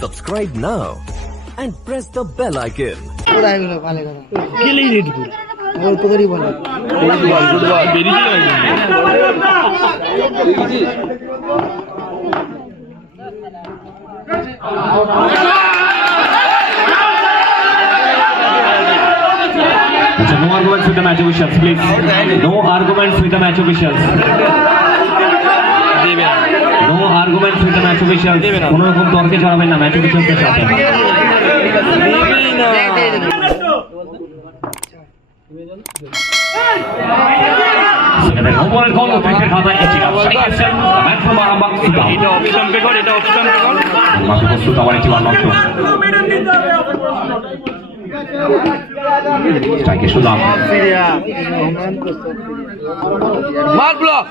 Subscribe now and press the bell icon. No arguments with the match officials, please. No arguments with the match officials. No arguments with the match officials. কোনো রকম তর্কে জড়াবেন না match অফিশিয়ালদের সাথে। সেখানে ওপরের গোল cricket খাতায় এসেছিল। Cycle match from Arambagh Sudam. এটা অপশন পে কর, এটা অপশন পে কর। মাত্র প্রস্তুত আবার একটি বার নষ্ট। স্ট্রাইকে সুদাম। মার ব্লক।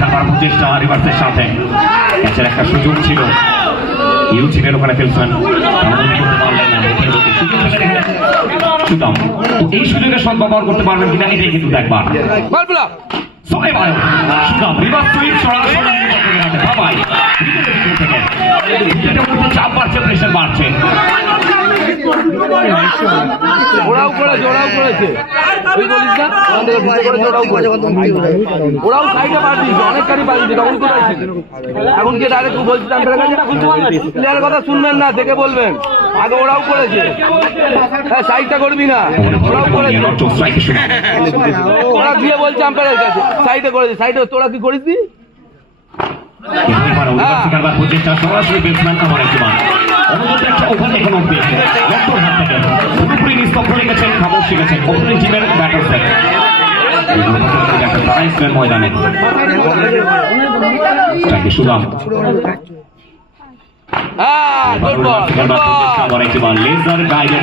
খেলার প্রচেষ্টা রিভার্সের সাথে ম্যাচের একটা সুযোগ ছিল, ইউচিনের ওখানে ফেলছেন, সুদাম এই সুযোগে সদ্ব্যবহার করতে পারবেন কিনা এটাই কিন্তু দেখবার। সুদাম রিভার্স সুইপ সরাসরি বাবাই চাপ বাড়ছে, প্রেশার বাড়ছে। ওরাও করেছে ওরাও সাইডে পাঠিয়েছে, অনেক গাড়ি পাঠিয়েছে, তখন কোথায় ছিল? এখন কি ডাইরেক্ট বলছি প্লেয়ারের কথা শুনবেন না, দেখে বলবেন। আগে ওরাও করেছে, হ্যাঁ সাইডটা করবি না, ওরাও করেছে। ওরা দিয়ে বলছে আম্পায়ারের কাছে সাইডে করেছে, সাইডে তোরা কি করিস? প্রচেষ্টা সরাসরি বেসম্যান আমার একটি মান অনুমতি একটা ওখানে এখন অব্দি লক্ষ্য হাত থেকে পুরোপুরি নিস্তব্ধ রেখেছেন, খাবার শিখেছেন ওপেনিং টিমের ব্যাটারসেন ময়দানে। সুদাম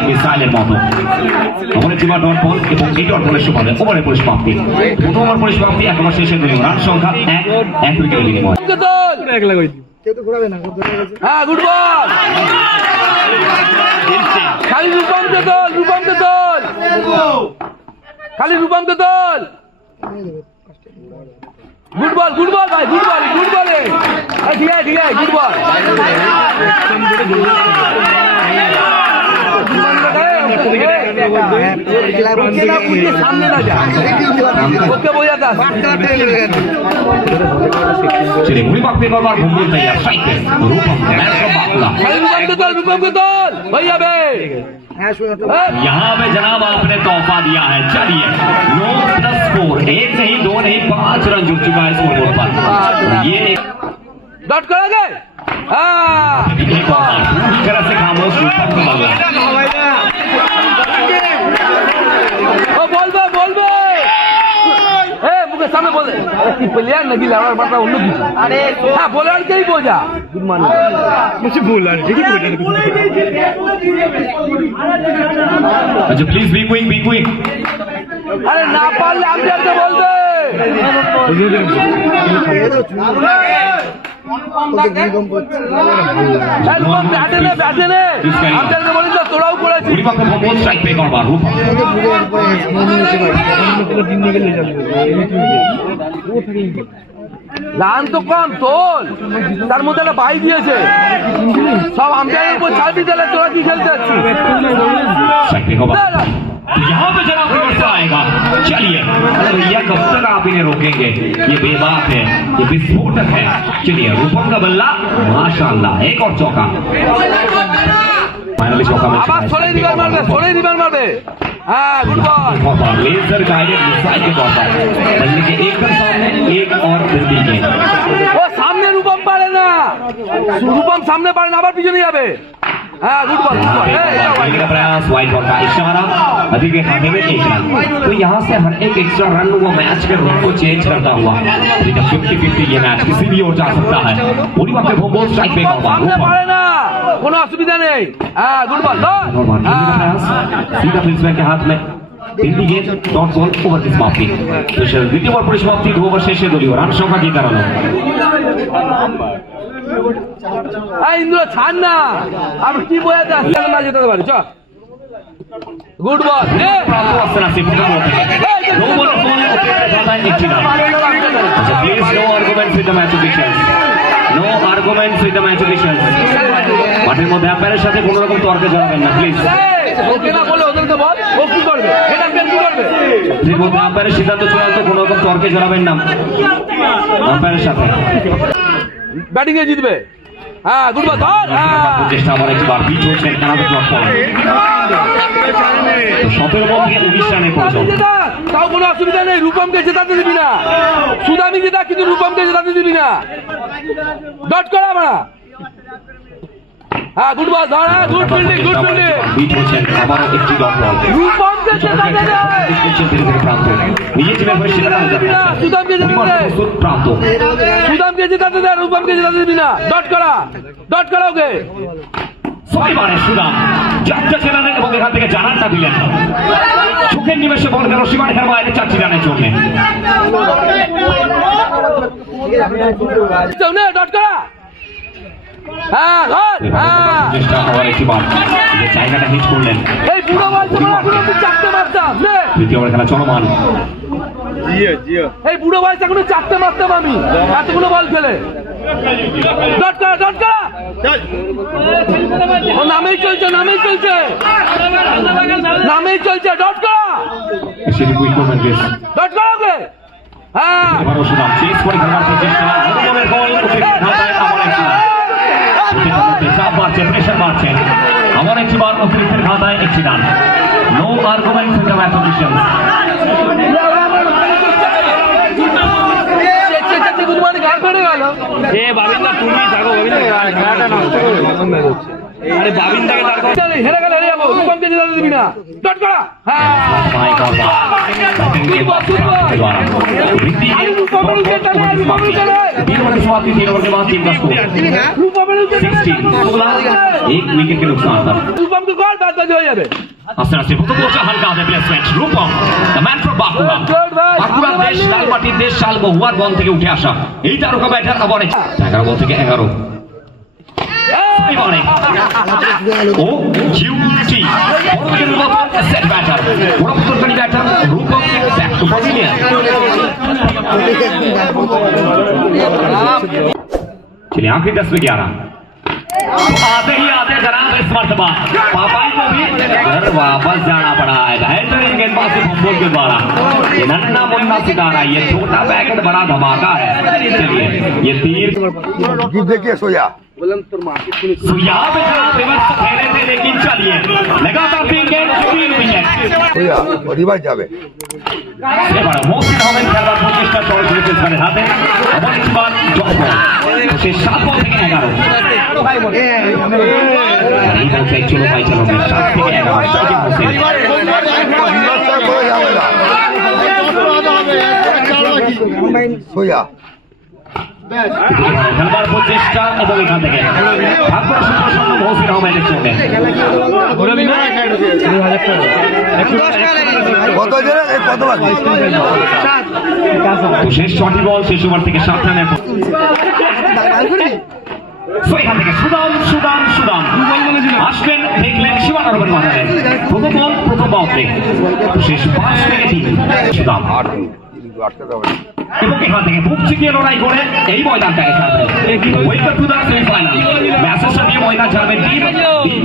মিসাইলের মতো পরিসমাপ্তি, প্রথম ওভার পরিসমাপ্তি একবার শেষে দিল। রান সংখ্যা 1 উইকেটের বিনিময়। হ্যাঁ গুড বল, খালি রূপমকে দল, খালি রূপমকে দল। গুড বল ভাই, গুড বলে ঠিক আছে গুড বল। সামনে না যা, ওকে বোঝাতে রূপমকে দল হয়ে যাবে। यहाँ पे जनाब आपने तोहफा दिया है। चलिए 9+ स्कोर, 1 नहीं 2 नहीं 5 रन जुट चुका है स्कोरबोर्ड पर। ये डॉट करोगे? पूरी तरह से खामोश বলবে মুখে সামনে বলে কি প্লেয়ার নাকি লাগার মাথা অন্য কিছু। আরে হ্যাঁ বোলারকেই বোঝা। গুড মর্নিং মুঝে বোলার দেখি বোঝা। अच्छा प्लीज बी क्विक। আরে না পারলে আম্পায়ারকে বলবে। আম্পায়ারকে বলি তো তোরাও করেছিস। রান তো কম তোল, তার মধ্যে একটা বাই দিয়েছে, সব আম্পায়ারের উপর ছাড়বি, তাহলে তোরা কি খেলতে যাচ্ছিস? यहाँ पे जनाब रिवर्स आएगा। चलिए भैया कब तक आप इन्हें रोकेंगे? ये बेबाक है, ये विस्फोटक है। चलिए रूपम का बल्ला माशाल्लाह, एक और चौका। फाइनली चौका आवाज थोड़े रिवर मारबे। हाँ good ball, laser guided missile के तौर पर बल्ले के एक पर सामने एक और दिल्ली के वो सामने रूपम पारे ना, रूपम सामने पारे ना, आবার পিছনে যাবে। हाँ गुड बॉल, प्रयास वाइड बॉल का इशारा, अभी के खाते में 1 रन। तो यहाँ से हर एक एक्स्ट्रा रन वो मैच के रुख को चेंज करता हुआ 50-50 ये मैच किसी भी ओर जा सकता है। पूरी बात में वो स्ट्राइक पे पारे ना, কোনো অসুবিধা নেই। হ্যাঁ গুড বল, सीधा बैट्समैन के हाथ में दिल्ली गेट डॉट बॉल ओवर की समाप्ति। तो द्वितीय ओवर परिसमाप्ति 2 ओवर शेषे दলীয় রান সংখ্যা কি দাঁড়ালো? ইন্দ্র ছাড় না, আমি কি বোঝাতে আসলে না যেতে পারি। চ good ball, no ball, no arguments with the match officials. মাঠের মধ্যে আম্পায়ারের সাথে কোনো রকম তর্কে জড়াবেন না প্লিজ। ওকে না বলে ওদেরকে বল, ও কি করবে, এটা কি করবে? এর মধ্যে আম্পায়ারের সিদ্ধান্ত চূড়ান্ত, কোনো রকম তর্কে জড়াবেন না আম্পায়ারের সাথে। ব্যাটিং এ জিতবে। হ্যাঁ, গুড বল, ধর। হ্যাঁ, চেষ্টা আবার একবার বিট হচ্ছেন কানাডা ব্লক পয়েন্ট। 17 বল থেকে 19 রানে পৌঁছানো। তাও কোনো অসুবিধা নেই, রূপমকে জেতাতে দিবি না। সুদামি জেতা, কিন্তু রূপমকে জেতাতে দিবি না। ডট করা আমরা। হ্যাঁ, গুড বল, ধর। হ্যাঁ, good fielding, good fielding. Beat হচ্ছেন আবারও একটি ডট বল। রূপমকে জেতাতে দে। নিজের টিমের হয়ে সেটা সুদামকে জেতাতে দে। প্রান্ত সুদামকে জেতাতে দে, রূপমকে জেতাতে দিবি না। ডট করা, ডট করা ওকে। ছয়বারে সুদাম চারটা চেনালেন এবং এখান থেকে জানানটা দিলেন। চোখের নিমেষে বল গেল সীমারেখার বাইরে 4টি রানের জন্য। ডট করা। হ্যাঁ, ধর। হ্যাঁ, চেষ্টা হওয়ার একটি বার জায়গাটা হিট করলেন। এই বুড়ো বল তো চারটে মারতাম। তৃতীয় ওভার খেলা চলমান। এই বুড়ো বয়স এখনো চারটে মারতাম আমি, এতগুলো বল খেলে। ডট করা, ডট করা। ও নামেই চলছে, নামেই চলছে, নামেই চলছে। ডট করা, সেটি কুইক করবেন বেশ। ডট করা ওকে। হ্যাঁ, এবারও সুদাম চেস করে খেলার প্রচেষ্টা। ধর্মনের বল উঠে ঢাকায় আবার একটি রান। চাপ বাড়ছে, প্রেশার বাড়ছে। আবার একটি বার অতিরিক্তের খাতায় একটি run. No arguments in the match officials. হেরে গেলে হেরে যাবো, রূপমকে জেতাতে দিবি না। ডট করা। হ্যাঁ, एक विकेट के नुकसान पर রূপমকে কল, ব্যাট বাজি হয়ে যাবে। আস্তে আস্তে প্রথমটা হালকা হবে placement. Rupam the man from Bankura. Bankura দেশ লালমাটির দেশ শাল মহুয়ার বন থেকে উঠে আসা এই তারকা ব্যাটার আবার 11 বল থেকে 11। এবারে ও কিউটি সেট ব্যাটার পুরোপুরি batter Rupam back to position. चलिए आखिरी 10 में 11 आते ही आते जनाब इस मर्तबा पापाई को भी घर वापस जाना पड़ा है। बेहतरीन गेंदबाजी भंबोल के द्वारा ये नन्ना मुन्ना सितारा, ये छोटा पैकेट बड़ा धमाका है। चलिए ये तीर देखिए सोया सुया में जनाब रिवर्स तो खेले थे, लेकिन चलिए लगातार 3 विकेट সোয়া পরিবার যাবে এবার মহসিন আহমেদ খেলার প্রচেষ্টা চলছিল পেছনের হাতে। আবার একবার ডট বল, সে 7 বল থেকে 11। এই বলছে চলো ভাই চলো 7 থেকে 11 সাকিব হোসেন। সোয়া খেলবার প্রচেষ্টা এবং এখান থেকে ভাগ্য সুপ্রসন্ন মহসিন আহমেদের সঙ্গে কত জেলা কত বাকি তো শেষ 6টি বল, শেষ ওভার থেকে 7 রানের এখান থেকে সুদাম সুদাম সুদাম আসলেন, দেখলেন সীমানার উপর মাথায় প্রথম বল প্রথম বাউন্ডারি। শেষ 5 থেকে 3 সুদাম এবং এখান থেকে বুক চিকিয়ে লড়াই করে এই ময়দানটাকে ছাড়বেন। ওয়েলকাম টু দ্য সেমিফাইনাল ম্যাচের সাথে ময়দান ছাড়বেন টিম